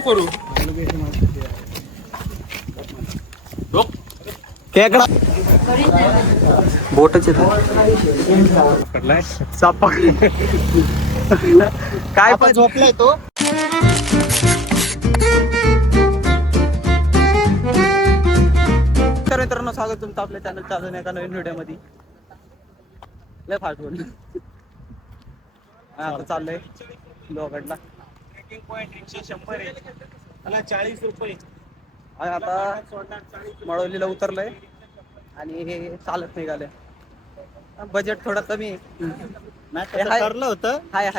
करू बोटच काय पण झोपलाय तो. तर मित्रांनो, स्वागत तुमचं आपल्या चॅनलच्या अजून एका नवीन व्हिडिओ मध्ये. लय फास्ट बोल. आता चाललंय लोहगडला. ट्रेकिंग पॉइंट 100 आहे. 40 रुपये. आता मळवलीला उतरलंय आणि हे चालत निघाले. बजेट थोडं कमी आहे. नाही तसं ठरलं होतं.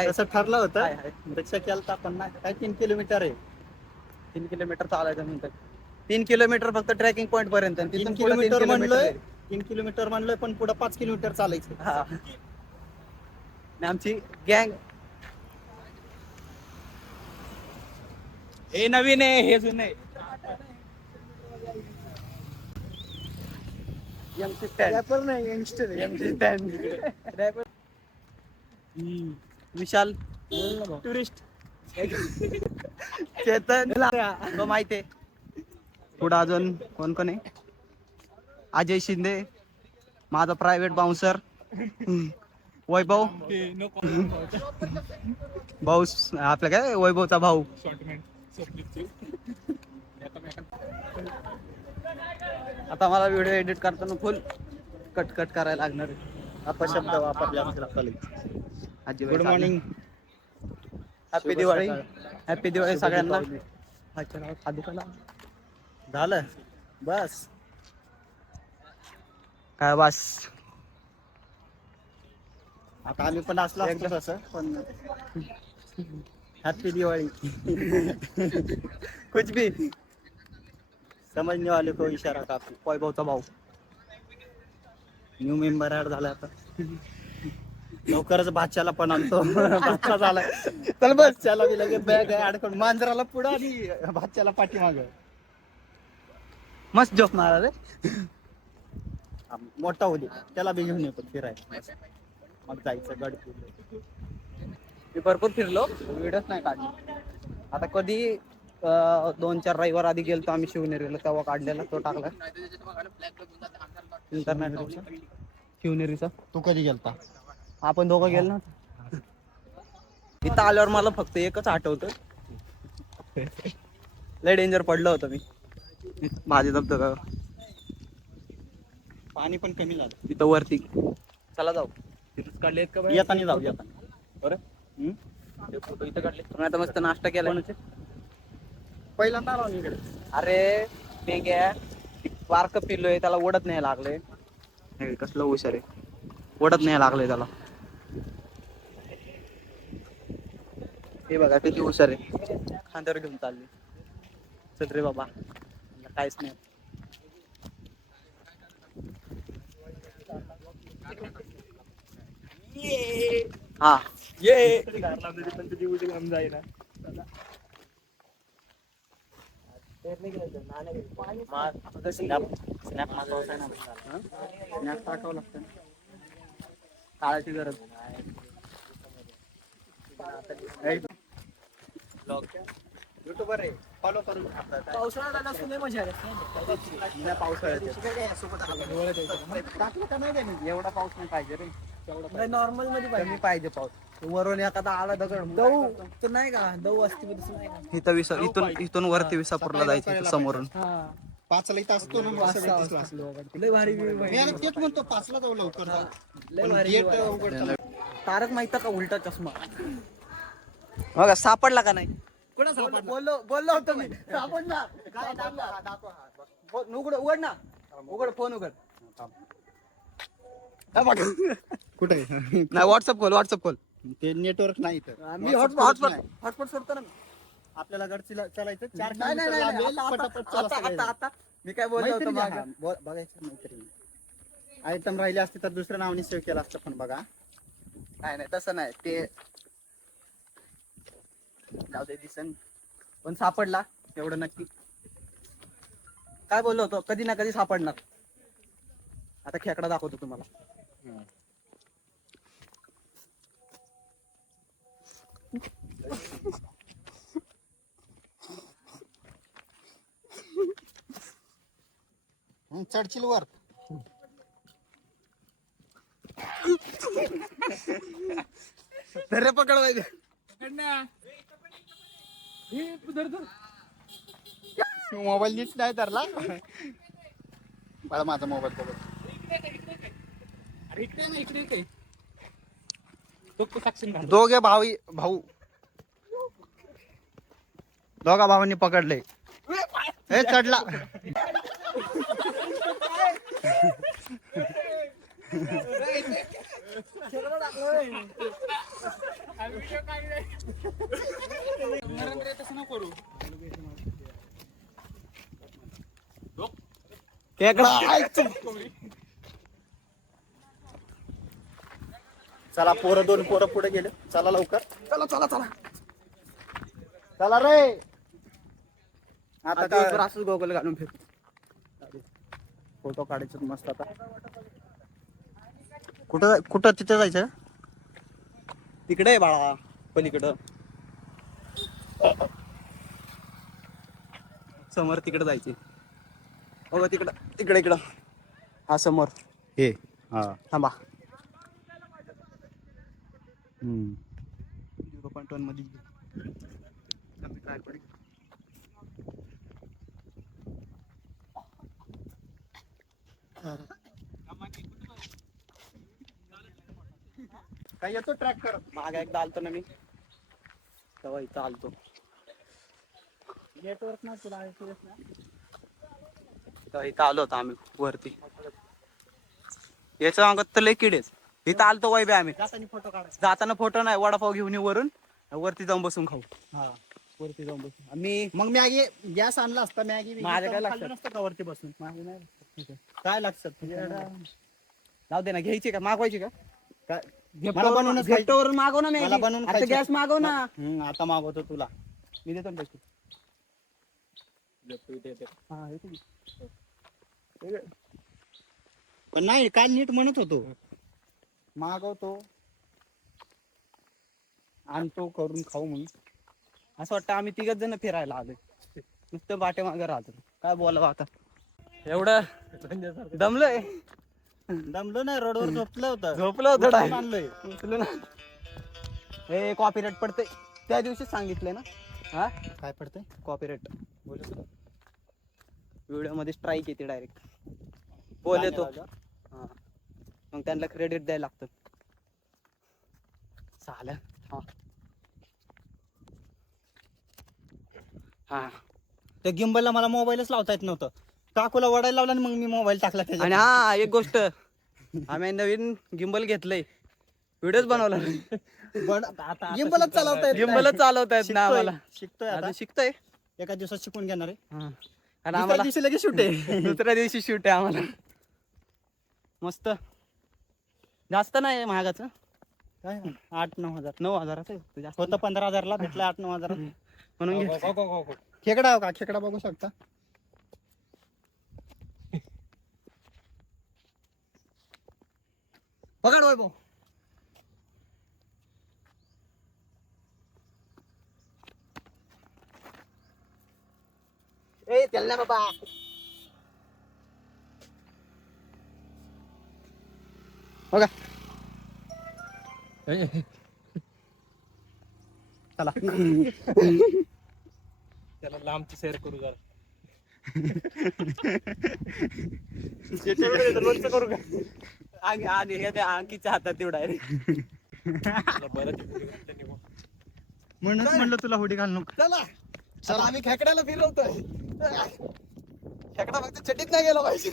तसं ठरलं होतं. हाय हाय. रिक्षा केलता पण नाही. काय 3 किलोमीटर आहे. 3 किलोमीटर चालायचं म्हणतात. 3 किलोमीटर फक्त ट्रेकिंग पॉइंट पर्यंत. 3 किलोमीटर म्हणलोय. 3 किलोमीटर म्हणलोय पण पुढे 5 किलोमीटर चालायचं. हा. आमची गँग हे नवीन आहे, हे जुनं आहे. रॅपर नाही, यंगस्टर रॅपर. विशाल टुरिस्ट. चेतन तो माहिती आहे. पुढं अजून कोण कोण आहे? अजय शिंदे, माझा प्रायव्हेट बाउन्सर वैभव. भाऊ आपला काय वैभवचा भाऊ. आता मला व्हिडिओ एडिट करताना फुल कट करायला लागणार आहे. अपशब्द वापरल्या good morning. Happy Diwali. Happy Diwali सगळ्यांना. झालं बस काय बस. आता आम्ही पण असलो असतो तसं पण. हॅपी दिवाळी. कुछ भी. समजने वाले को इशारा काफी. वैभवचा भाऊ. न्यू मेंबर ऍड झाला आता. लवकरच भाच्याला पण आणतो. भाचा झालाय. चल बस. भाच्याला बी लगे बॅग ऍड करून मांजराला पुढं आणि भाच्याला पाठीमाग. मस्त जोक मारा रे. मोठा होली त्याला बी घेऊन येतो फिरायला. मग जायचं गड. मी भरपूर फिरलो, व्हिडिओच नाही काढले. आता कधी 2-4 रविवार आधी गेलतो आम्ही शिवनेरीला, तेव्हा काढलेला तो टाकला. इंटरनेटचा शिवनेरीचा. तू कधी गेलता? आपण दोघं गेलो ना. इथं आल्यावर मला फक्त एकच आठवतं. लय डेंजर पडलं होतं मी माझे धबधब्यावर. पाणी पण कमी झालं तिथं वरती. चला जाऊ. तिथंच काढले का बाई? येताना जाऊ येताना. बरं फोटो इथं काढले. आता मस्त नाश्ता केला. पहिल्यांदा आलो इकडे. अरे मेंग्या वारक पिलोय, त्याला ओढत नाही लागले. कसलं हुशार आहे. ओढत नाही लागले त्याला. हे बघा किती हुशार आहे. खांद्यावर घेऊन चालले. चल रे बाबा, काहीच नाही. हा ये. काळाची गरज. युट्यूबर आहे, फॉलो करून. पावसाळ्यात आला असतो लय मजा आली. टाकलं का नाही त्याने? एवढा पाऊस नाही पाहिजे रे. नॉर्मल मध्ये कमी पाहिजे पाऊस. वरून एखादा आला दगड दव तर नाही का दव असते नाही का इथून वरती विसापूरला जायचं समोरून. 5ला इथं असतो ना. लय भारी view मी आता तेच म्हणतो 5ला जाऊ लवकर. लय पण भारी गेट view आहे. उघडतं. तारक माहिती का उलटा चष्मा. बघा सापडला का नाही. कुठं सापडला? बोललो होतो मी. सापडला. उघड ना. उघड फोन उघड. कुठे नाही व्हॉट्सअप कॉल. ते नेटवर्क नाही तर मी हॉटस्पॉट सोडतो ना. आपल्याला गडचिला चालायचं 4 नाही किलोमीटर लांब आहे. पटापट चला सगळे. आता मी काय बोललो होतो मैत्रिणी बघायचं मैत्रिणी. आयटम राहिले असते तर दुसऱ्या नावाने सेव्ह केलं असतं पण बघा. नाही तसं नाही ते. जाऊ दे दिसन. पण सापडला एवढं नक्की. काय बोललो होतो, कधी ना कधी सापडणार. आता खेकडा दाखवतो तुम्हाला. मग चढशील वर. धर पकड पाहिजे. मोबाईल नीट नाही धरला. मला माझा मोबाईल बघ. दोघे भाऊ दोघा भावांनी पकडले. हे चढला. चला पोरं 2 पोरं पुढे गेले. चला लवकर. चला चला चला. चला रे. आता आता काय असंच गोगल घालून फिर. फोटो काढायचे मस्त. आता कुठं कुठं तिथे जायचं. तिकडे आहे बाळा पलीकडं. समोर तिकडे जायचे. हो तिकडं तिकडे इकडं. हा समोर. हे हा थांबा. 0.1 मध्ये काय पडेल. काय येतो ट्रॅक कर. मागे एकदा आलतो ना मी तेव्हा इथं आलतो. नेटवर्क ना तुला तेव्हा इथं आलो होतो आम्ही वरती. याच्या अंगात तर लय किडेच. इथं आलतो वैबे आम्ही. जाताना फोटो काढायचा. जाताना फोटो नाही वडापाव घेऊन येऊ वरून वरती जाऊन बसून खाऊ. हा वरती जाऊन बसून आम्ही मग मॅगी गॅस आणला असता. मॅगी माझ्या काय लक्षात नसतं का वरती बसून. काय लक्षात जाऊ दे ना. घ्यायची का मागवायची का. काय मला बनवूनच खायचं. घेफ्टवरून मागव ना. मला बनवून आता खायचं. गॅस मागव ना. आता मागवतो तुला. मी देतो ना पैसे. पण नाही काय नीट म्हणत होतो. मागवतो आणतो करून खाऊ म्हणून. असं वाटतं आम्ही 3 जण फिरायला आलोय. नुसतं बाटे मागे राहतो. काय बोलावं आता. एवढं दमलोय. दमलो नाही. रोडवर झोपलं होतं. झोपलं होतं उचलून आणलंय. उचलू ना. हे कॉपीराइट पडते. त्या दिवशी सांगितलंय ना. हा काय पडतंय. कॉपीराइट व्हिडिओ मध्ये स्ट्राईक येते डायरेक्ट. बोल येतो. हा मग त्यांना क्रेडिट द्यायला लागतं. चालेल. हा त्या गिंबलला मला मोबाईलच लावता येत नव्हतं. काकूला वडायला लावला आणि मग मी मोबाईल टाकला त्याच्यात. आणि हा एक गोष्ट आम्ही नवीन गिंबल घेतलंय. व्हिडिओच बनवला. गिंबलच चालवता येत नाही. गिंबलच चालवता येत ना आम्हाला. शिकतोय आता. आता शिकतोय. एका दिवसात शिकून घेणार आहे. आणि दुसऱ्या आम्हाला दिवशी लगेच शूट आहे. दुसऱ्या दिवशी शूट आहे आम्हाला. मस्त. जास्त नाही महागाचं. काय 8-9 हजार 9,000 जास्त होतं. 15,000ला भेटलं. 8-9 हजार म्हणून घे. खेकडा का. खेकडा बघू शकता. पकड वैभव. ए त्याला बाबा. बघा चला. त्याला लांबची सैर करू जरा. करू का. आणि हे त्या अंकीच्या हातात तेवढा आहे. म्हणूनच म्हणलं तुला हुडी घाल नको. चला चला आम्ही खेकड्याला फिरवतोय. खेकडा फक्त चटीत नाही गेला पाहिजे.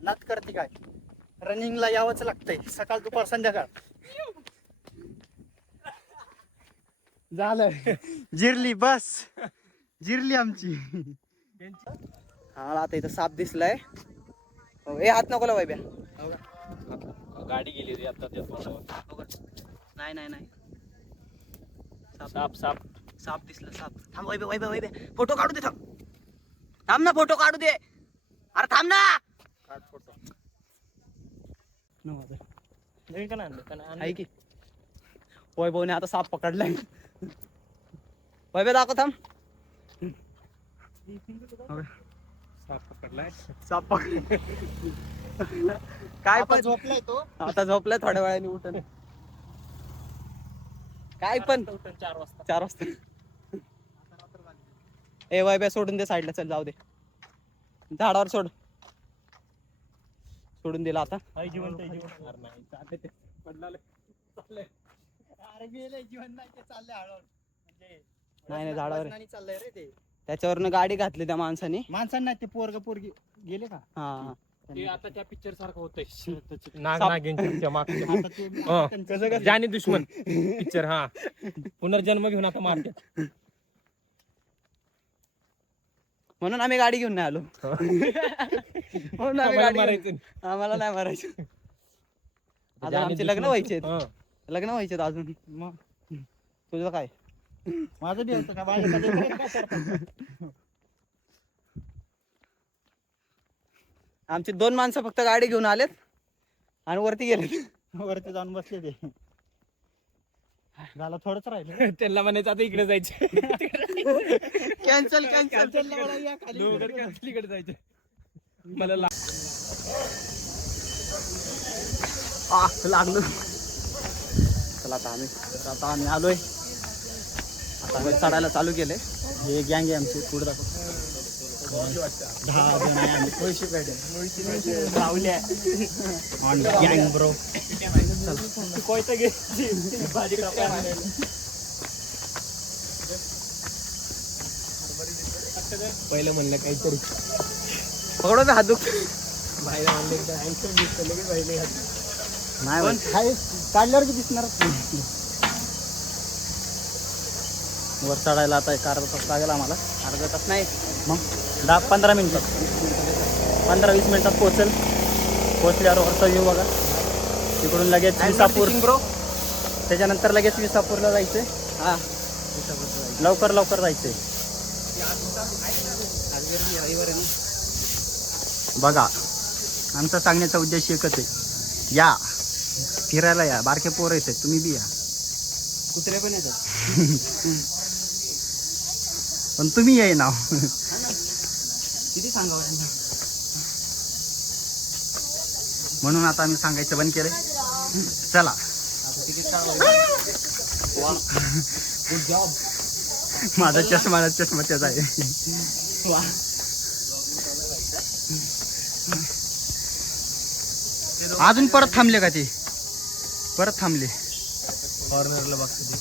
नात करते काय. रनिंगला यावंच लागतंय. सकाळ दुपार संध्याकाळ. झालं. जिरली बस. जिरली आमची. हा आता इथं साप दिसलाय. ए हात नको लावाय ब्या. गाडी गेली रे आता त्या नाही नाही नाही. साप साप साप दिसला. साप. थांब वैबे वैबे वैबे. फोटो काढू दे. थांब थांब ना. फोटो काढू दे. अरे थांब ना. 8 फोटो. 9,000 नवीन का नाही आणलं आहे की वैभवने आता साप पकडलाय. वैभव दाखव थांब. साप पकडलाय. साप पकड काय पण झोपलाय तो. आता झोपलाय थोड्या वेळाने उठून. काय पण 4 वाजता 4 वाजता. ए वैभव सोडून दे साईडला. चल जाऊ दे. झाडावर सोडून दिला आता. जिवंत नाही पडला. अरे गेले जीवन नाही ते चाललंय हळूहळू. म्हणजे नाही झाडावर वजनाने चाललंय रे ते. त्याच्यावरनं गाडी घातली त्या माणसाने. माणसांना नाही ते पोरग पोरगी गेले का. हा ते आता त्या पिक्चर सारखं होतंय. नागिनच्या मागच्या आता ते कसं कसं जानी दुश्मन पिक्चर. हा पुनर्जन्म घेऊन आता मारते. म्हणून आम्ही गाडी घेऊन नाही आलो. म्हणून आम्ही गाडी आम्हाला नाही मारायचं. आता आमचे लग्न व्हायचे. लग्न व्हायचे अजून. मग तुझं काय. माझं बी होतं का माझ्या काय करतात. आमचे 2 माणसं फक्त गाडी घेऊन आलेत आणि वरती गेले. वरती जाऊन बसले ते. झालं थोडंच राहिलं. त्यांना म्हणायचं आता इकडे जायचे. कॅन्सल इकडे जायचे. मला लागलो. चला आता आम्ही आलोय. आता आम्ही चढायला चालू केले. हे गँग आहे आमची. पुढे दाखव. 10 जण आहे आम्ही. पैसे पाहिजे लावल्या ऑन गँग ब्रो. कोयता घे भाजी पहिलं म्हणलं काहीतरी पकडो हात दुख. बाहेर आणलं एकदा हँडसम दिसतं लगेच बाहेर नाही पण काय काढल्यावर की दिसणार. वर चढायला आता 1 अर्धा तास लागेल आम्हाला. अर्धा तास नाही मग 10-15 मिनिटात 15-20 मिनिटात पोहोचेल. पोहोचल्यावर वरचा व्ह्यू बघा. तिकडून लगेच विसापूर. ब्रो. त्याच्यानंतर लगेच विसापूरला जायचंय. हा लवकर जायचंय. बघा आमचा सांगण्याचा उद्देश एकच आहे. या फिरायला या. बारके पोरं येते तुम्ही बी या. कुत्रे पण येतात. पण तुम्ही ये नाव. किती सांगावं यांना. म्हणून आता आम्ही सांगायचं बंद केलंय. चला गुड जॉब. माझा चष्मा त्याचा आहे. अजून परत थांबले का ते. परत थांबले. कॉर्नरला बघतो ते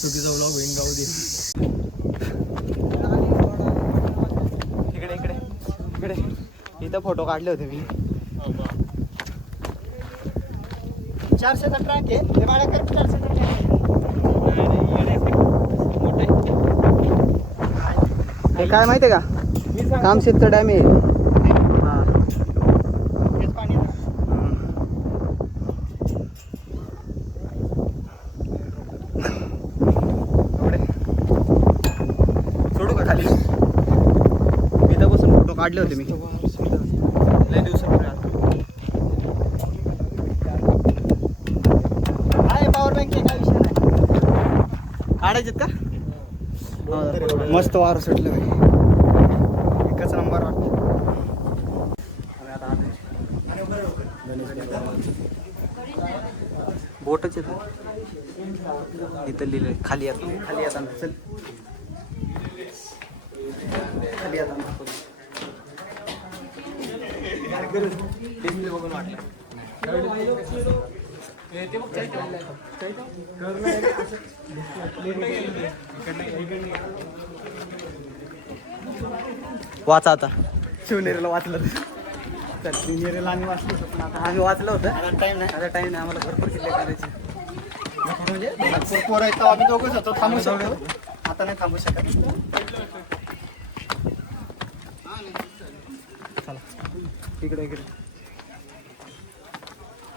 चुकीचा व्लॉग होईन. गाऊ दे. इकडे इथं फोटो काढले होते मी. 400चा ट्रॅक आहे. हे माझ्याकडे 400चा ट्रॅक आहे. हे काय माहितीये का. कामशेतचं डॅम आहे. हेच पाणी आहे. सोडू का खाली. इथं बसून फोटो काढले होते मी लय दिवसापूर्वी. आहे पॉवर बँक आहे. काय विषय नाही. काढायचेत का. मस्त वारं सुटलं. एकच नंबर वाटतं. बोटच येत इथं लिहिलंय खाली येत. खाली येताना चल. खाली येताना डिस्प्ले बघून वाटलं. वाचा आता. शिवनेरीला वाचलं. चल शिवनेरीला आम्ही वाचलो. पण आता आम्ही वाचलं होतं. आता टाइम नाही. आता टाइम नाही आम्हाला. भरपूर किल्ले करायचे. म्हणजे भरपूर पोरं आहेत. तेव्हा आम्ही दोघंच होतो. थांबू शकतो. आता नाही थांबू शकत. इकडे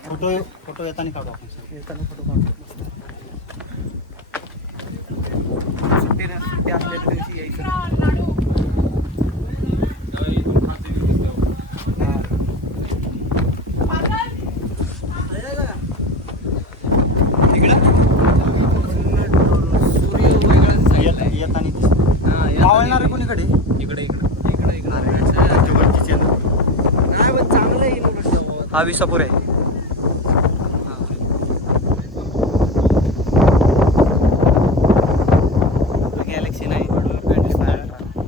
फोटो येताना काढू आपण. येताना फोटो काढतो. सुट्टी असलेल्या दिवशी यायचं. इकडे हा विसापूर आहे. गॅलेक्सी नाही.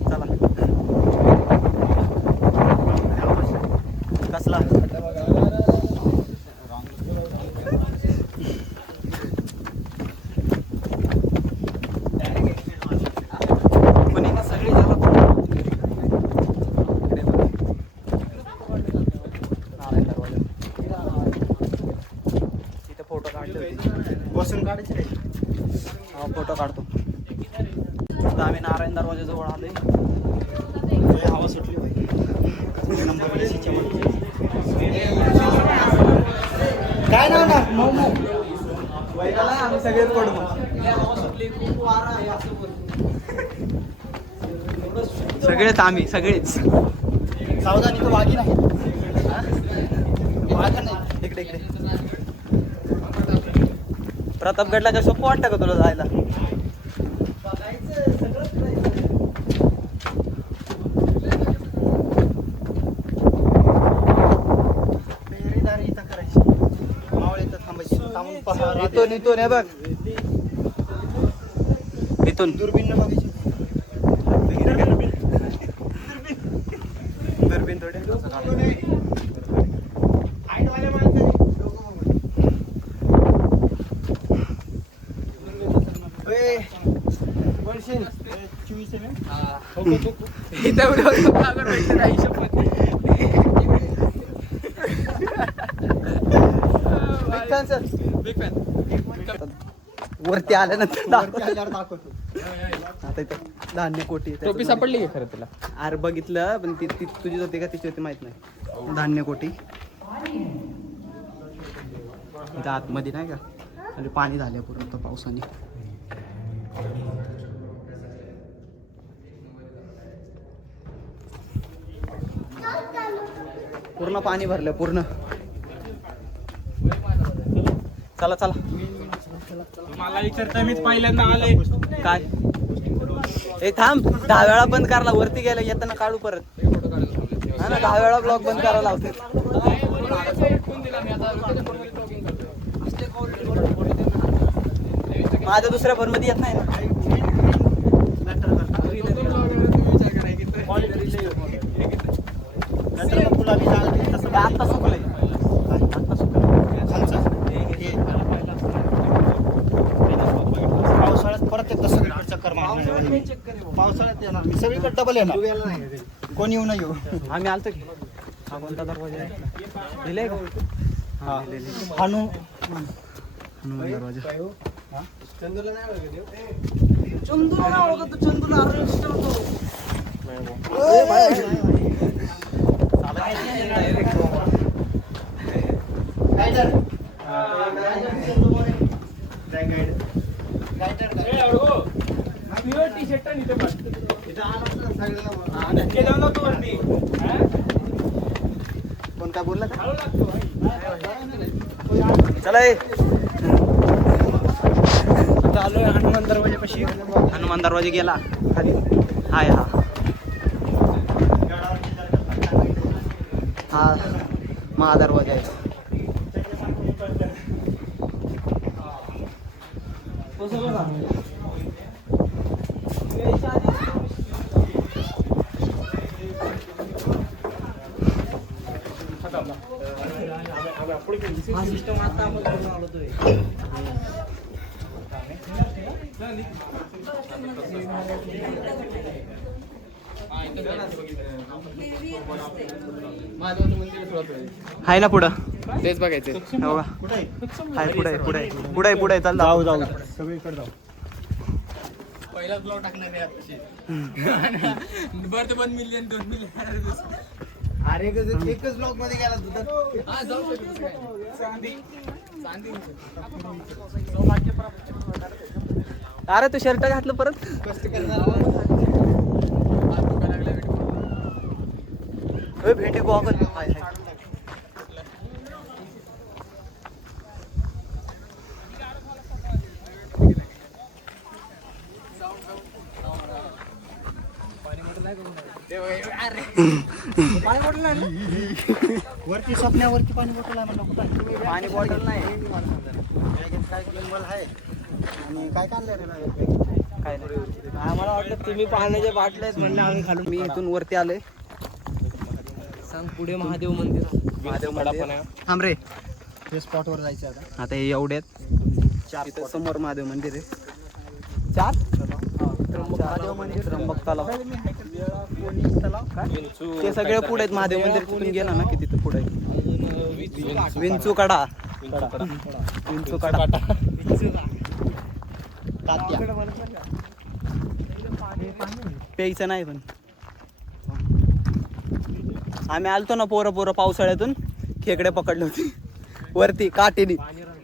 चला कसला कोणी सगळी झालं. तिथे फोटो काढले होते. बसून काढायचे रे. हा फोटो काढतो. आता आम्ही नारायण दरवाजाजवळ आलोय. हवा सुटली पाहिजे. नंबर प्लेटच्या मध्ये. काय नाव ना मोमो. आम्ही सगळेच पडू मग. सगळेच आम्ही सगळेच. सावधानी तो वाघी नाही. वाघ नाही. इकडे इकडे. प्रतापगडला काय सोपं वाटतं का तुला जायला? पेहरेदारी इथं करायची. मावळे इथं थांबायची. थांबून पहा. इथून इथून हे बघ. इथून दुर्बीन बघायची. दुर्बीन थोडे. वरती आल्यानंतर आता इथं धान्य कोटी. टोपी सापडली का खरं तुला? अरे बघितलं पण ती तुझी होती का तिची होती माहित नाही. धान्य कोटी इथं आतमध्ये नाही का म्हणजे पाणी झालं पूर्ण आता पावसाने. पूर्ण पाणी भरलं पूर्ण. चला चला. मला विचारता मीच पहिल्यांदा आले. काय ए थांब 10 वेळा बंद करायला. वरती गेला येताना काढू परत. हा ना 10 वेळा ब्लॉग बंद करायला लावते. माझ्या दुसऱ्या फोन मध्ये येत नाही ना. तुला मी सांगते तसं आता सुकलंय. आता सुकलंय. खालचं. पावसाळ्यात परत एकदा सगळीकडे चक्कर मारणार. पावसाळ्यात येणार मी सगळीकडे डबल येणार. कोणी येऊ नाही येऊ. आम्ही आलतो की. हा कोणता दरवाजा आहे? दिले का? हा हानू हनुमान दरवाजा. चंदूला नाही कोण काय बोलला का? चला आलोय हनुमान दरवाजापाशी. हनुमान दरवाजा गेला खाली. हाय हा हा महा दरवाजा आहे. हा सिस्टम आता आम्हाला आलो तो. हाय ना पुढं. तेच बघायचं. हो का? कुठे हाय पुढे पुढे पुढे पुढे चाल. जाऊ जाऊ सगळीकडे जाऊ. पहिलाच ब्लॉग टाकणार आहे आताशी. बरं 1 मिलियन 2 मिलियन. अरे एकच ब्लॉक मध्ये गेला तुझा. हा जाऊ शकतो. चांदी चांदी. अरे तू शर्ट घातलं परत. भेंडी गॉगल. हाय हाय. पाणी वरती स्वप्नावरती पाणी बॉटल आहे म्हणलं कुठं आहे? पाणी बॉटल नाही काय गिंबल आहे आणि काय काढलंय रे बाहेर? काय नाही आम्हाला वाटलं तुम्ही पाण्याच्या बाटल्या आहेत म्हणलं आम्ही खालून. मी इथून वरती आलोय. सांग पुढे महादेव मंदिर. महादेव मंदिर थांब रे. हे स्पॉटवर जायचं आता. आता हे एवढ्यात 4 इथं समोर महादेव मंदिर आहे. 4 महादेव मंदिर, त्र्यंबक तलाव, ते सगळे पुढे आहेत. महादेव मंदिर तिथून गेला ना की तिथं पुढे विंचू कडा. विंचू कडा प्यायचं नाही पण आम्ही आलतो ना पोरं पावसाळ्यातून खेकडे पकडले होते वरती काटेनी.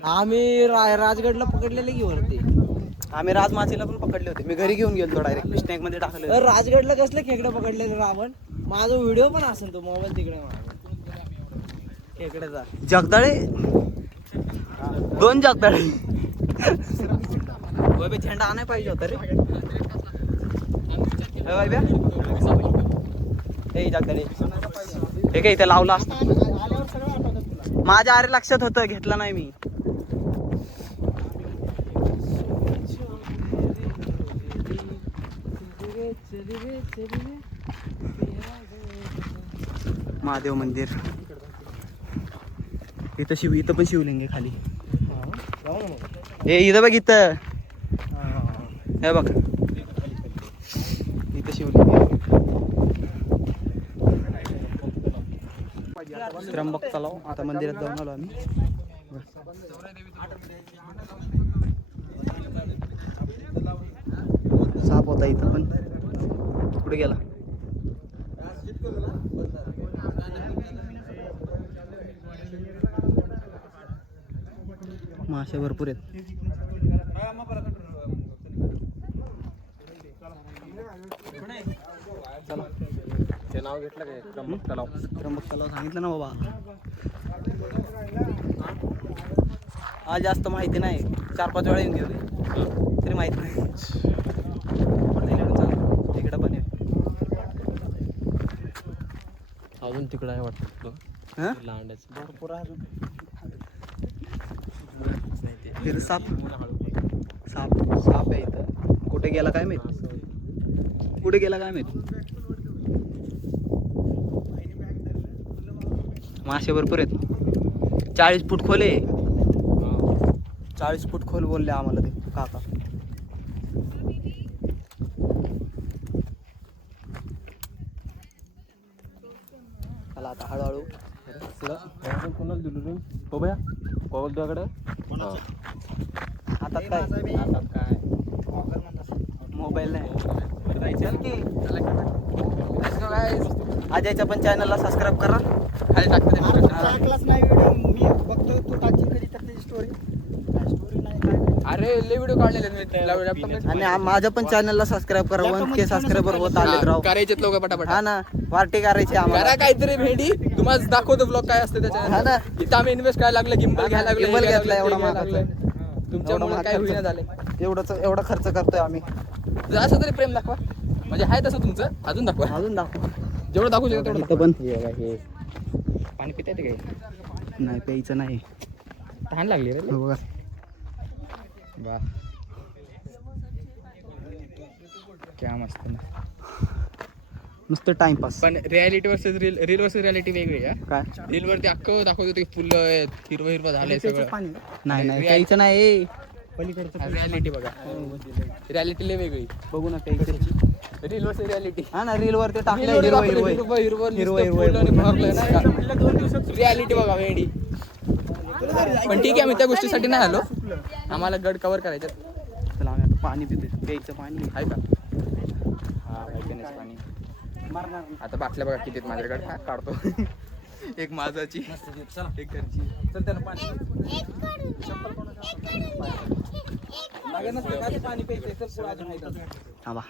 आम्ही राजगडला पकडलेले की वरती. आम्ही राजमाचीला पण पकडले होते. मी घरी घेऊन गेलो डायरेक्ट स्नॅक मध्ये टाकले. राजगडला कसले खेकडे पकडलेले रावण. माझा व्हिडिओ पण असेल तो मोबाईल तिकडे खेकड्याचा. जगदाळे 2 जगदाळे. झेंडा आणाय पाहिजे होता रे. हे जगदाळे हे काय इथे लावला असता. माझ्या अरे लक्षात होतं घेतला नाही मी. महादेव मंदिर इथं पण शिवलिंग आहे खाली. हे इथं बघ इथं. हे बघ इथं शिवलिंग आहे. त्र्यंबक तलाव. आता मंदिरात जाऊन आलो आम्ही. साप होता इथं पण. कुठे गेला? मासे भरपूर आहेत. चला ते नाव घेतलं काय? त्र्यंबक तलाव. त्र्यंबक तलाव सांगितलं ना बाबा. आज जास्त माहिती नाही. 4-5 वेळा येऊन गेलो तरी माहिती नाही. तिकडं पण आहे. अजून तिकडं आहे वाटतं लांड्याचं. भरपूर अजून. फिर साप आहे इथं. कुठे गेला काय माहित. मासे भरपूर आहेत. 40 फूट खोल आहे. 40 फूट खोल बोलले आम्हाला ते काका. चला आता हळूहळू कोणाला दिलो रे? हो भया कॉल तुझ्याकडे. हातात काय मोबाईल नाही. अजयच्या पण चॅनलला सबस्क्राईब करा. खाली टाकते. टाकलाच नाही व्हिडिओ. मी बघतो तू टाकची कधी तर त्याची स्टोरी नाही काय. अरे लय व्हिडिओ काढलेले मी. आणि माझ्या पण चॅनलला सबस्क्राईब करा. 1K सबस्क्रायबर होत आले राव. करायचे लोक पटापट. हा ना पार्टी करायची आम्हाला. करा काहीतरी भेंडी. तुम्हाला दाखवतो ब्लॉग काय असते त्याच्या. हा ना. इथं आम्ही इन्व्हेस्ट करायला लागलं. गिंबल घ्यायला लागलो. गिंबल घेतला एवढा लागलं. महागाचा. तुमच्यामुळे काय होईना झाले. एवढा खर्च करतोय आम्ही. असं तरी प्रेम दाखवा. म्हणजे आहे तसं तुमचं. अजून दाखवा. अजून दाखव. जेवढं दाखवू शकतो तेवढं. इथं पण पाणी पिता येते काय? नाही प्यायचं नाही. तहान लागली रे. हो बघा. वा क्या मस्त ना. नुसतं टाइमपास. पण reality versus reel versus reality वेगळी आहे. काय रील वरती अख्खं दाखवतो ते फुलं आहेत, हिरवं झालंय सगळं. नाही प्यायचं नाही. रियालिटी बघा. रियालिटी लय वेगळी. बघू ना प्यायची. Reel versus reality. हा ना रील वरती टाकलं रियालिटी बघा वेडी. पण ठीक आहे आम्ही त्या गोष्टीसाठी नाही आलो. आम्हाला गड कव्हर करायचं. चला आम्ही आता पाणी पितो. प्यायचं पाणी आहे का? हा पिण्याचं पाणी. आता बाटल्या बघा किती आहेत माझ्याकडे. हा काढतो. एक माझाची एक घरची. चल त्यानं पाणी थांबा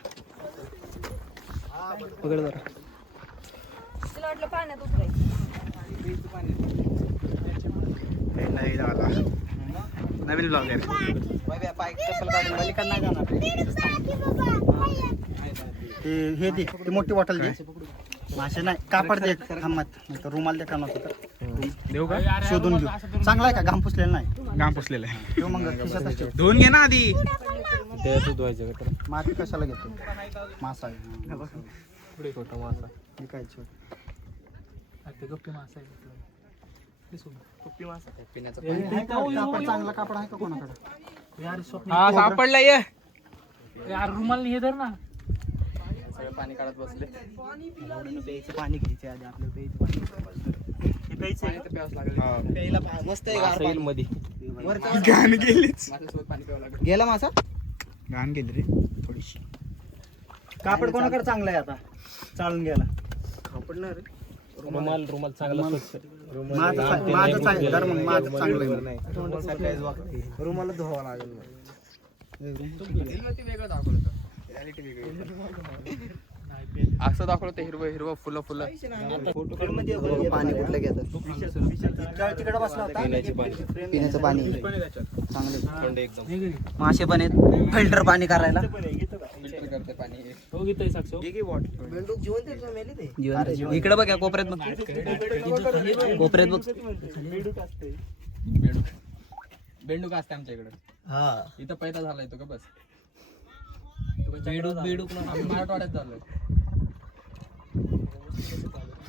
पकड जरा. तुला वाटलं पाण्यात उतरायचं. नाही झाला. नवीन ब्लॉगर. पाय चप्पल काढून पलीकडे नाही जाणार. हे दे, ती मोठी बॉटल दे. मासे नाही, कापड दे थांबत. नाही तर रुमाल दे का नव्हतं तर देऊ का? शोधून घेऊ. चांगला आहे का? घाम पुसलेला नाही. घाम पुसलेलं आहे. ठेव मग खिशात ठेव. धुवून घे ना आधी. माती कशाला घेतो? मासा आहे. छोटा मासा. विकायची. पिण्याचं कापड चांगला कापड आहे का कोणाकडे? हा सापडला ये. सगळं पाणी काढत बसले. प्यायचं पाणी घ्यायचं आधी आपलं प्यायचं पाणी. पाणी तर प्यावंच लागेल. प्यायला मस्त आहे गार पाणी. मध्ये वरचं घाण गेलीच. माझ्यासोबत पाणी प्यावं लागेल. गेला मासा? घाण गेली रे थोडीशी. कापड कोणाकडे चांगलं आहे आता? चालून गेला. रुमाल चांगला स्वच्छ. माझं चांगलं तर मग माझं चांगलं आहे. रुमाला धुवावं लागेल. वेगळं दाखवलं रियालिटी वेगळी. असं दाखवलं हिरवं हिरवं फुलं फुलं. पाणी कुठलं घेतात? तिकडे बसला होता. पिण्याचं पाणी चांगलं. थंड एकदम. मासे पण आहेत. फिल्टर पाणी करायला. फिल्टर करते पाणी. हो घेतोय साक्ष. जिवंत. इकडे बघ या कोपऱ्यात बघ. कोपऱ्यात बघ. बेंडूक असते आमच्या इकडे. हा. इथं पैदा झालाय तो का बस. बेडूक ना आम्ही मराठवाड्यात झालोय.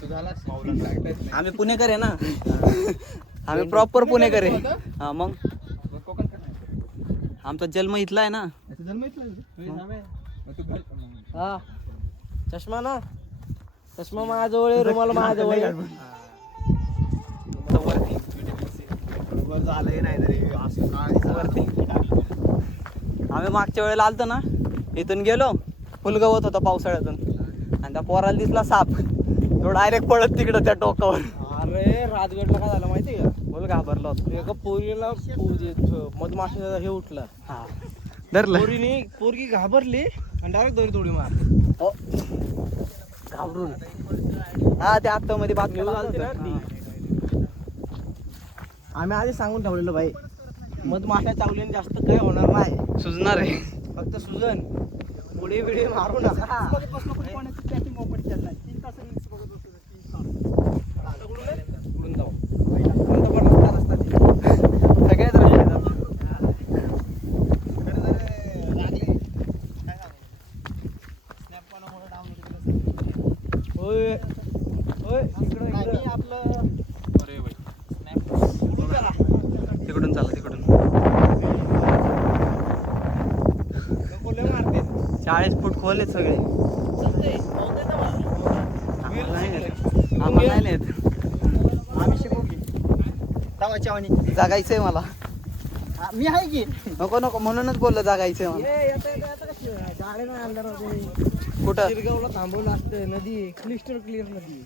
तू झालास? आम्ही पुणेकर आहे ना. आम्ही प्रॉपर पुणेकर आहे. हा मग मग कोकण का नाही? आमचा जन्म इथला आहे ना. याचा जन्म इथला आहे रे? मग तू घर- हा चष्मा ना. चष्मा माझ्याजवळ आहे, रुमाल माझ्याजवळ आहे. आम्ही मागच्या वेळेला आलतो ना, इथून गेलो फुलगवत होता पावसाळ्यातून आणि त्या पोराला दिसला साप. तो डायरेक्ट पळत तिकडं त्या टोकावर. अरे राजगडला काय झालं माहिती आहे का? बोल घाबरलो होतो. एका पोरीला मधमाशा हे उठला. हा धरलं. पोरगी घाबरली आणि डायरेक्ट दोरी मार. हो. घाबरून. हा त्या आत्तामध्ये बातमी चालते ना ती. आम्ही आधी सांगून ठेवलेलं भाई, मधमाशा चावल्याने जास्त काही होणार नाही. सुजणार आहे. फक्त सुजन पुढे बिडे मारू नका. पुढून जाऊ. कोणता पण रस्ता ते. सगळ्याच रस्त्यात. होय होय इकडं तिकडून चाला तिकडून. नको लय मारते. 40 फूट खोल आहेत सगळे. आम्हाला नाही नेत. आम्हाला नाही नेत. आम्ही शिकू की तवाच्या वाणी. जागायचंय मला. मी आहे की. नको नको म्हणूनच बोललो जागायचंय मला. कुठं? शिरगावला थांबवलं असतं. नदी क्लिस्टर क्लिअर नदी.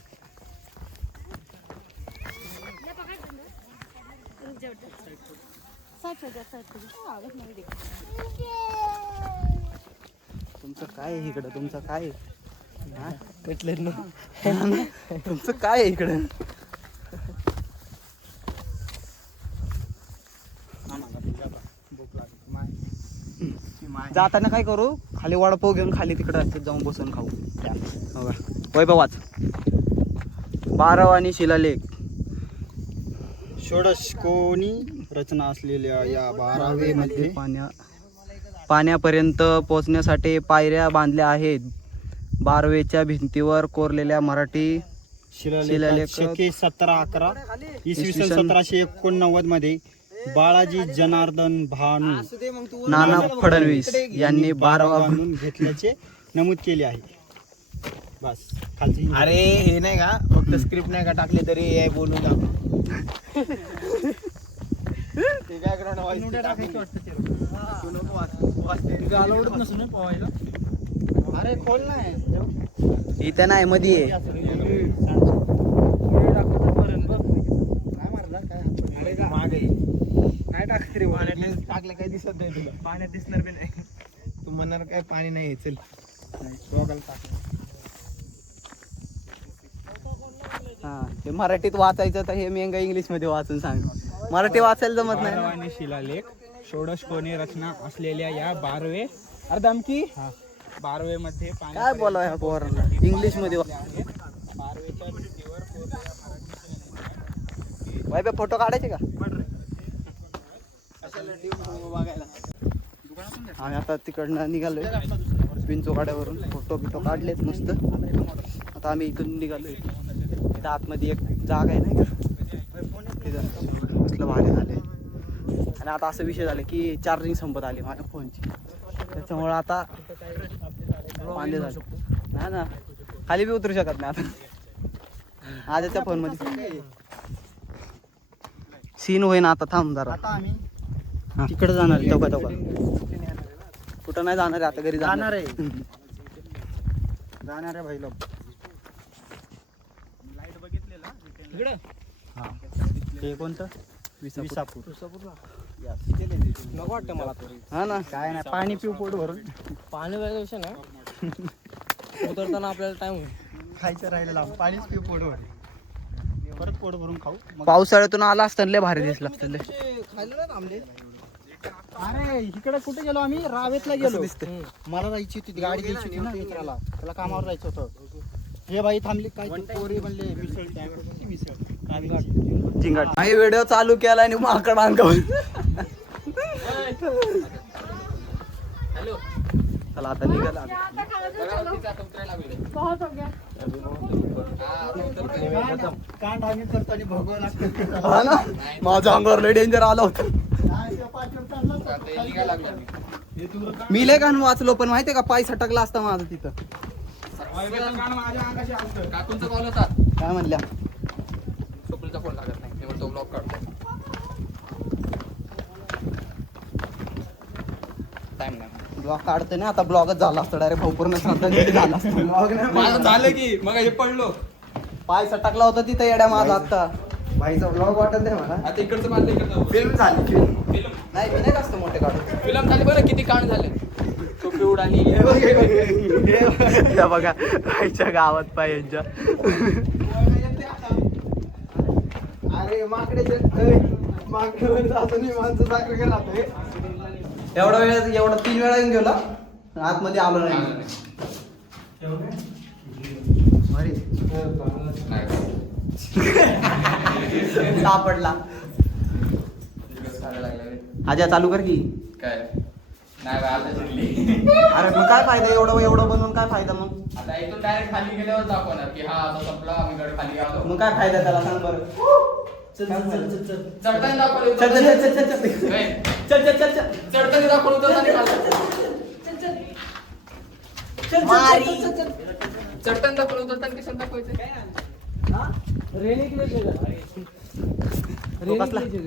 तुमचं काय आहे इकडं? तुमचं काय आहे? हा? कटलेत ना. तुमचं काय आहे इकडं? जाताना काय करू? खाली वडापाव घेऊन खाली तिकडे जाऊन बसून खाऊ. हो का? वैभव वाच. 12 आणि शिलालेख. षोडश कोणी रचना असलेल्या या 12वे मध्ये पाण्यापर्यंत पोहोचण्यासाठी पायऱ्या बांधल्या आहेत. 12वेच्या भिंतीवर कोरलेल्या मराठी शिलालेख शके 1711 इसवी सन 1789 मध्ये बाळाजी जनार्दन भानू नाना फडणवीस यांनी 12वा बांधून घेतल्याचे नमूद केले आहे. बस खालची अरे हे नाही का फक्त स्क्रिप्ट नाही का टाकले तरी हे बोलून अरे खोल नाही इथं नाही मध्ये आहे. नाही टाकत रे पाण्यात. टाकलं काही दिसत नाही तुला. पाण्यात दिसणार बी नाही. तू म्हणणार काय पाणी नाही. चल हा ते मराठीत वाचायचं तर हे मी इंग्लिश मध्ये वाचून सांग. मराठी वाचायला जमत नाही. आणि शिलालेख षोडश कोणी रचना असलेल्या या बारवे अर्धमकी बारवे मध्ये काय बोलावं ह्या पोरांना इंग्लिश मध्ये बारवेच्या भिंतीवर कोरलेल्या मराठी वाय फोटो काढायचे का आम्ही आता तिकडनं निघालोय पिंचोकाड्यावरून फोटो बिटो काढलेत मस्त. आता आम्ही इथून निघालोय. इथं आतमध्ये एक जागा आहे नाही का तिथं कसलं भारी झाले. आणि आता असं विषय झाला की चार्जिंग संपत आली माझ्या फोनची, त्याच्यामुळं आता पाणी झालं ना ना खाली बी उतरू शकत नाही आता आजच्या फोनमध्ये सीन होईना. आता थांब जरा तिकडे जाणार आहे टोका टोका. कुठं नाही जाणार आहे आता, घरी जाणार आहे. जाणार आहे भाई लोक. हे कोणतं विसापूर. नको वाटतं मला हा ना काय नाही पाणी पिऊ पोट भरून. पाणी विषय ना उतरताना आपल्याला टाइम होईल. खायचं राहिलं लांब पाणीच पिऊ पोट भरून. परत पोट भरून खाऊ मग. पावसाळ्यातून आला असताना लय भारी दिसला असतं लय. खायला नाही थांबले. अरे इकडे कुठे गेलो आम्ही, रावेतला गेलो. दिसतंय. मला जायची होती गाडी घ्यायची होती ना मित्राला, त्याला कामावर जायचं होतं. हे बाई थांबली काय पोरी म्हणले मिसळ द्या. किती मिसळ झिंगाट काही व्हिडिओ चालू केला आणि माकड अंगावर. चला आता निघाला आम्ही. आता खाण्याचं चलो. बहुत हो गया. कांड आम्ही करतो आणि भगवा लागतो. हा ना माझ्या अंगावर लय डेंजर आलं होतं. मी लय घाण वाचलो पण माहितीये का पाय सटकला असता माझा तिथं. काकूंचा कॉल होता. काय म्हणल्या स्वप्नचा फोन लागत नाही, मी म्हणतो ब्लॉक काढतो. टाइम नाही ब्लॉग काढते ना आता. ब्लॉगच झाला असतं डायरेक्ट भाऊ पूर्ण झाला असतं. माझं झालं की मग हे पडलो. पाय सटकला होता तिथं येड्या माझा आता. भाईचा ब्लॉग वाटत नाही मला. आता इकडचं बांधलं इकडचं. फिल्म झाली फिल्म. फिल्म नाही मी नाही जास्त मोठे काढतो. फिल्म झाली बरं, किती कांड झाले. टोपी उडाली. हे बघा आईच्या गावात पाय यांच्या. अरे माकडे माणसं साखर केला एवढा वेळ एवढा 3 वेळा येऊन गेला आतमध्ये आलो नाही. सापडला. आजा चालू कर की. काय नाही बा, आता जिंकली. अरे मग काय फायदा एवढं एवढं बनवून काय फायदा मग. आता इथून डायरेक्ट खाली गेल्यावर दाखवणार की हा आता संपला, आम्ही कडे खाली आलो. मग काय फायदा त्याला सांग बरं. चढताना दाखवलं चल चल चल चल चल काय? चल चल चल चल चढताना दाखवलं होतं आणि खाली. चढताना दाखवलं होतं आणि कशाला दाखवायचं.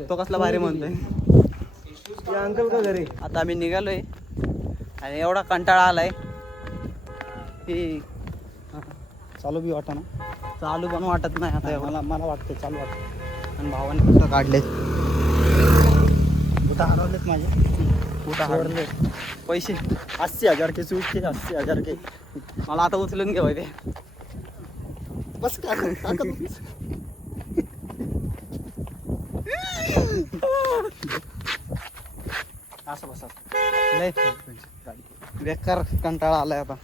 तो कसला भारी म्हणतोय. अंकल का घरी. आता आम्ही निघालोय आणि एवढा कंटाळा आलाय की चालू बी वाटा ना. चालू पण वाटत नाही आता एवढा. मला वाटतं चालू वाटतं. आणि भावाने कुठं काढले कुठं हरवलेत माझे. कुठं हरले पैसे 80,000 के सूट के 80,000 के. मला आता उचलून घ्यावं ते. बस काय असं बसा. लय बेकार कंटाळा आलाय आता.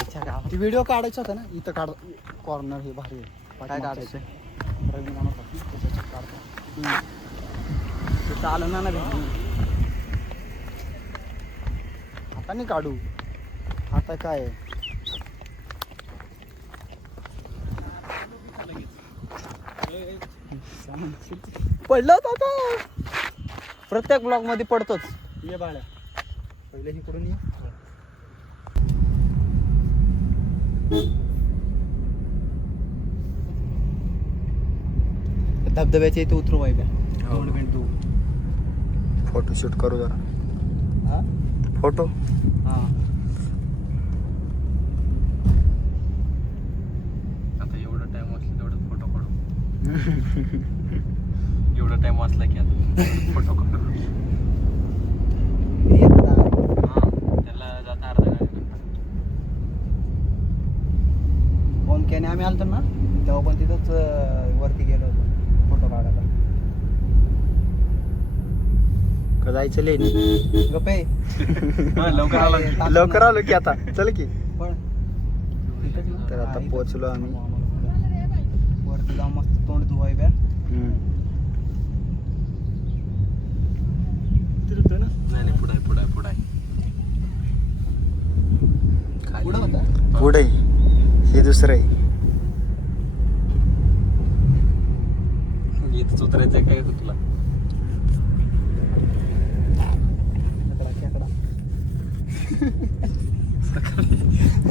इच्छा गाव ती व्हिडिओ काढायचा होता ना इथं काढ. कॉर्नर हे भारी आहे. काय काढायचं रवी नाना त्याच्यात काढतो. ते चालू ना भेटून. आता नाही काढू. आता काय आहे? पडलं होतं आता. प्रत्येक ब्लॉग मध्ये पडतोच. ये बाळ्या पहिले इकडून ये. धबधब्याच्या इथे उतरू वाईब्या. दोन मिनिट तू फोटो शूट करू जरा. हा फोटो हा आता एवढा टाइम वाचला तेवढा फोटो काढू. एवढा टाइम वाचला की आता फोटो काढू. त्याला जाता अर्धा घंटा. ओमक्याने आम्ही आलतो ना तेव्हा पण तिथंच वरती गेलो होतो फोटो काढायला. का जायचं लेणी गप्पे लवकर आलो की आता चल की पण तर आता पोहोचलो आम्ही वरती जाऊन मस्त तोंड धुवाय ब्या पुढे हे दुसरं आहे उतरायचं काय तुला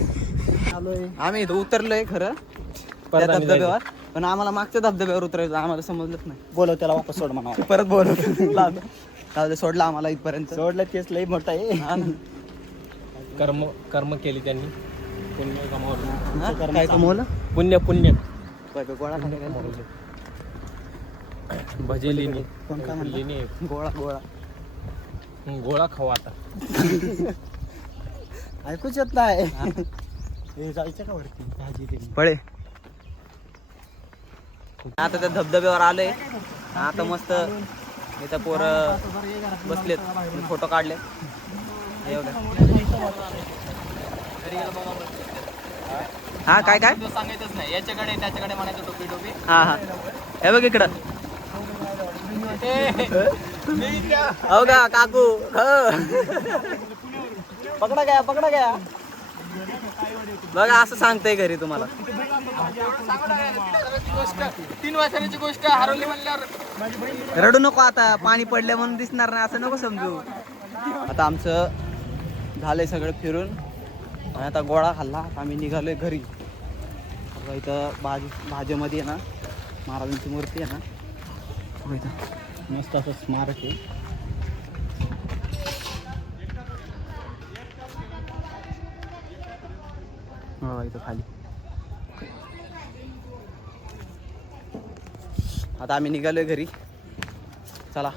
आम्ही इथं उतरलोय खरं त्या धबधब्यावर पण आम्हाला मागच्या धबधब्यावर उतरायचं आम्हाला समजलंच नाही बोलव त्याला वापस सोड म्हणा परत बोलवतो सोडला आम्हाला इथपर्यंत सोडलं तेच लई मोठं आहे हा ना. कर्म केली त्यांनी पुण्य कमावलं हा? काय कमवलं पुण्य गोळा खाली काय? भजे लिहिणे कोण काय म्हणलं? लिहिणे गोळा गोळा गोळा खावा आता ऐकूच येत नाही हे जायचं का वरती भाजी देणे पळे आता त्या धबधब्यावर आलोय आता मस्त इथं पोरं बसलेत फोटो काढले हा काय काय सांगायचंच नाही याच्याकडे त्याच्याकडे म्हणायचं टोपी टोपी हा हा हे बघ इकडं हो का काकू पकडा गया बघा असं सांगतंय घरी तुम्हाला 3 वर्षांची गोष्ट हरवली म्हणल्यावर रडू नको आता पाणी पडले म्हणून दिसणार नाही असं नको समजू आता आमचं झालंय सगळं फिरून आणि आता गोळा खाल्ला आम्ही निघालोय घरी बघा इथं भाजीमध्ये आहे ना महाराजांची मूर्ती आहे ना बघा इथं मस्त असं स्मारक आहे हो इथं खाली आता आम्ही निघालोय घरी चला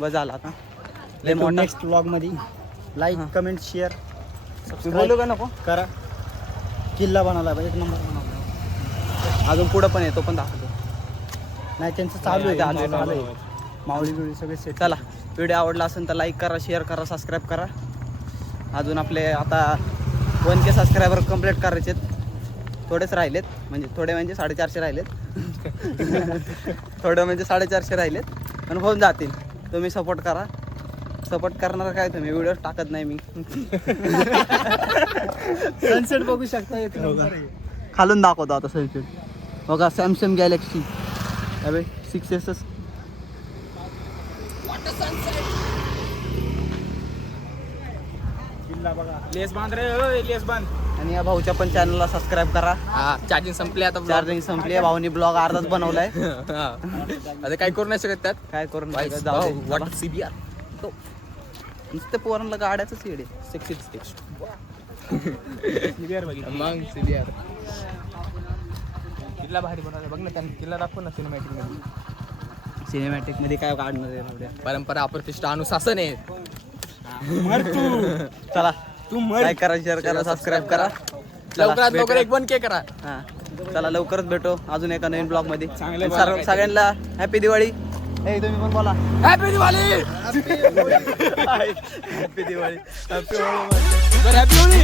बस झाला आता लय मोठा नेक्स्ट व्लॉग मध्ये लाईक हां. कमेंट शेअर तू बोलू का नको करा किल्ला बनवला एक नंबर बनवला अजून पुढं पण आहे तो पण दाखवतो नाही त्यांचं चालू आहे चालू आहे, चालू आहे. चालू आहे. माऊली बिवळी सगळे सेट चला व्हिडिओ आवडला असेल तर लाईक करा शेअर करा सबस्क्राईब करा अजून आपले आता 1K सबस्क्रायबर कंप्लीट करायचे थोडेच राहिलेत म्हणजे थोडे म्हणजे 450 राहिलेत थोडे म्हणजे 450 राहिलेत पण होऊन जातील तुम्ही सपोर्ट करा सपोर्ट करणार काय तुम्ही व्हिडिओ टाकत नाही मी सनसेट बघू शकता एक नंबर आहे. खालून दाखवतो आता सनसेट बघा सॅमसंग गॅलेक्सी अबे 6S किल्ला बघा लेस बांध रे लेस बांध आणि या भाऊच्या पण चॅनलला सबस्क्राईब करा हा चार्जिंग संपले आता चार्जिंग संपली भाऊनी ब्लॉग अर्धाच बनवलाय हा. आता काय करू नाही शकत त्यात काय करून वॉटर CBR नुसते पोरांना गाड्याच येडे मग CBR किल्ला भारी बनवला बघ ना त्यांनी किल्ला दाखव ना सिनेमॅटिक मध्ये सिनेमॅटिक मध्ये काय काढणार आहे एवढ्या परंपरा अप्रतिष्ठा अनुशासन आहे चला तू लाईक करा शेअर करा सबस्क्राईब करा चला, लवकरात लवकर भेटूया. 1K करा हा चला लवकरच भेटू अजून एका नवीन ब्लॉग मध्ये आणि सगळ्यांना हॅपी दिवाळी ए तुम्ही पण बोला happy Diwali happy Diwali happy Holi